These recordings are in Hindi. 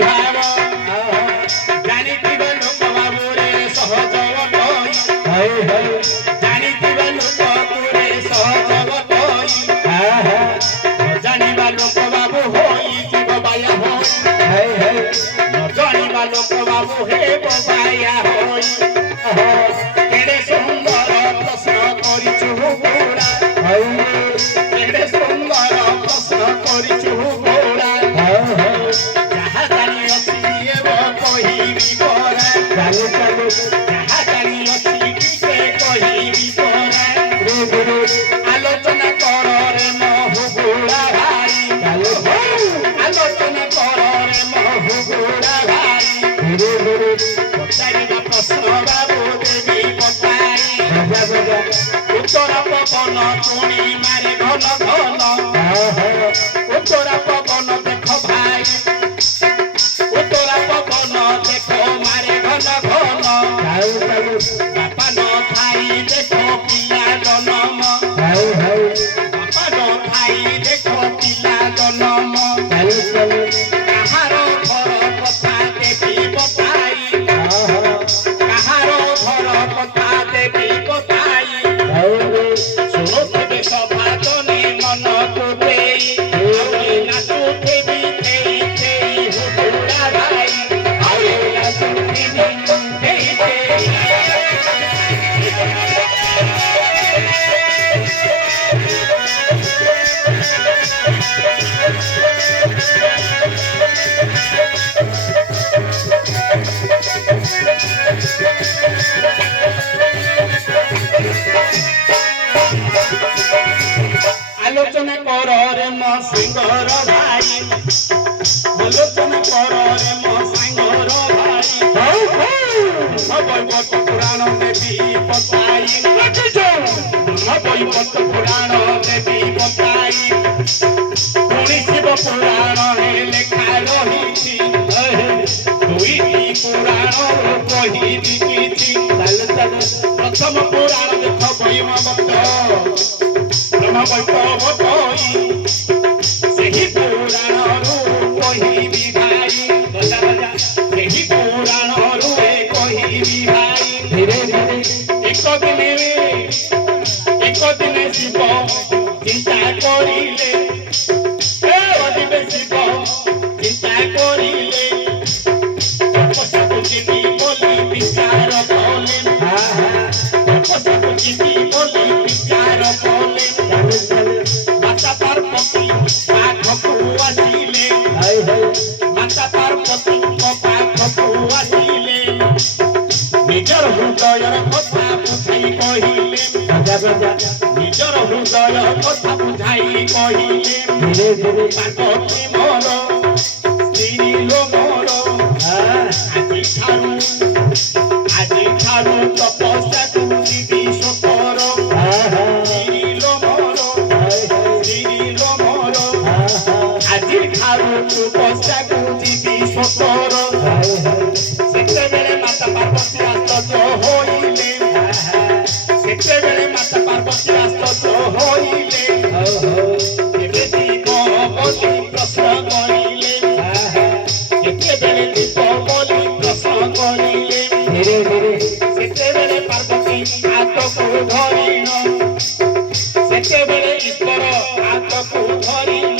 भाव जानिथिबे लोक बाबूरे सहज बटई जानिथिबे लोक बाबूरे सहज बटई जानिबा लोक बाबू होई जीव बाया होई न जानिबा लोक बाबू हे बाया होई केडे सुंदर प्रश्न करिछु गोड़ा केडे सुंदर प्रश्न करिछु गोड़ा जहाँ जानी अछि एव कहिबी परा चालू चालू जहाँ जानी अछि के कहिबी परा आलोचना कर रे महु गोड़ा भाई चालू आलोचना कर रे महु गोड़ा भाई पचारिबा प्रश्न बाबू देवी पचाई उत्तर पवन तुणी मारे घन घन उत्तर पवन देख भाई उत्तर पवन देख मारे घन घन बापा न थाई देख पिला जनम बापा न थाई देख पिला जनम काहार घर कथा देवी बताई काहार घर कथा देवी बताई सुनुथिबे सभाजने मन कुदेई नाचुथिबे थेई थेई हुडुड़ा भाई आरे नाचुथिबे थेई थेई आलोचना कर रे मो सिंगर भाई आलोचना कर रे मो सिंगर भाई भगवत पुराण देवी बताई भगवत पुराण देवी बताई पुणी शिव पुराण हे लेखा रही दुईटी पुराण कही दिखी प्रथम पुराण देख ब्रह्मवत ब्रह्मवत ସେହି ପୁରାଣରୁ କହିବି ଭାଇ ସେହି ପୁରାଣରୁ କହିବି ଭାଇ ଏକ ଦିନେ ଶିବ ଚିନ୍ତା କରିଲେ ଶିବ ଚିନ୍ତା କରିଲେ ତପସ୍ୟାକୁ ଯିବି ବୋଲି ବିଚାର କଲେ ତପସ୍ୟାକୁ ଯିବି ବୋଲି ବିଚାର କଲେ माता पार्वती पाखକୁ ଆସିଲେ माता पार्वती पाखକୁ ଆସିଲେ ନିଜର ହୃଦୟର କଥା ବୁଝାଇ କହିଲେ ନିଜର ହୃଦୟ କଥା ବୁଝାଇ କହିଲେ ପାର୍ବତୀ ମୋର ସ୍ତ୍ରୀ ଲୋ ମୋର ଆଜିଠାରୁ ତପସ୍ୟାକୁ ଯିବି ସତର तपस्याକୁ ଯିବି ସତର ସେତେବେଳେ ମାତା ପାର୍ବତୀ ଆଶ୍ଚର୍ଯ୍ୟ ହୋଇଲେ ସେତେବେଳେ ମାତା ପାର୍ବତୀ ଆଶ୍ଚର୍ଯ୍ୟ ହୋଇଲେ କେବେ ଯିବ ବୋଲି ପ୍ରଶ୍ନ କରିଲେ କେତେବେଳେ ଯିବ ବୋଲି ପ୍ରଶ୍ନ କରିଲେ ସେତେବେଳେ ପାର୍ବତୀ ହାତକୁ ଧରିଲ ସେତେବେଳେ ଈଶ୍ୱର ହାତକୁ ଧରିଲ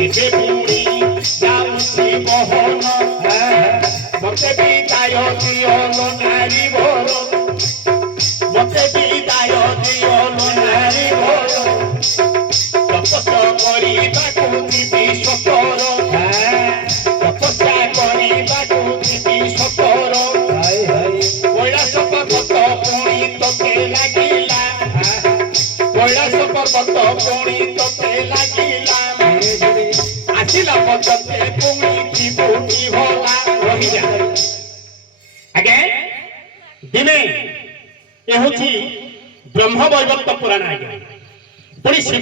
ଏବେ ପୁଣି ଯାଉଛି ବହନ ମତେ ବିଦାୟ ଦିଅଲୋ ନାରୀ ଭର ମତେ ବିଦାୟ ଦିଅଲୋ ନାରୀ ଭର ତପସ୍ୟା କରିବାକୁ ଯିବି ସତର ତପସ୍ୟା କରିବାକୁ ଯିବି ସତର କୈଳାସ ପର୍ବତ ପୁଣି ତତେ ଲାଗିଲା କୈଳାସ ପର୍ବତ ପୁଣି ତତେ ଲାଗିଲା ଆସିଲା ପଦତେ ପୁଣି ଚିବୁଟି ଭଲା ରହିଯା ଆଜ୍ଞା ଦିନେ ଏ ହେଉଛି ବ୍ରହ୍ମ ବୈବର୍ତ ପୁରାଣ ଆଜ୍ଞା ପୁଣି ଶିବ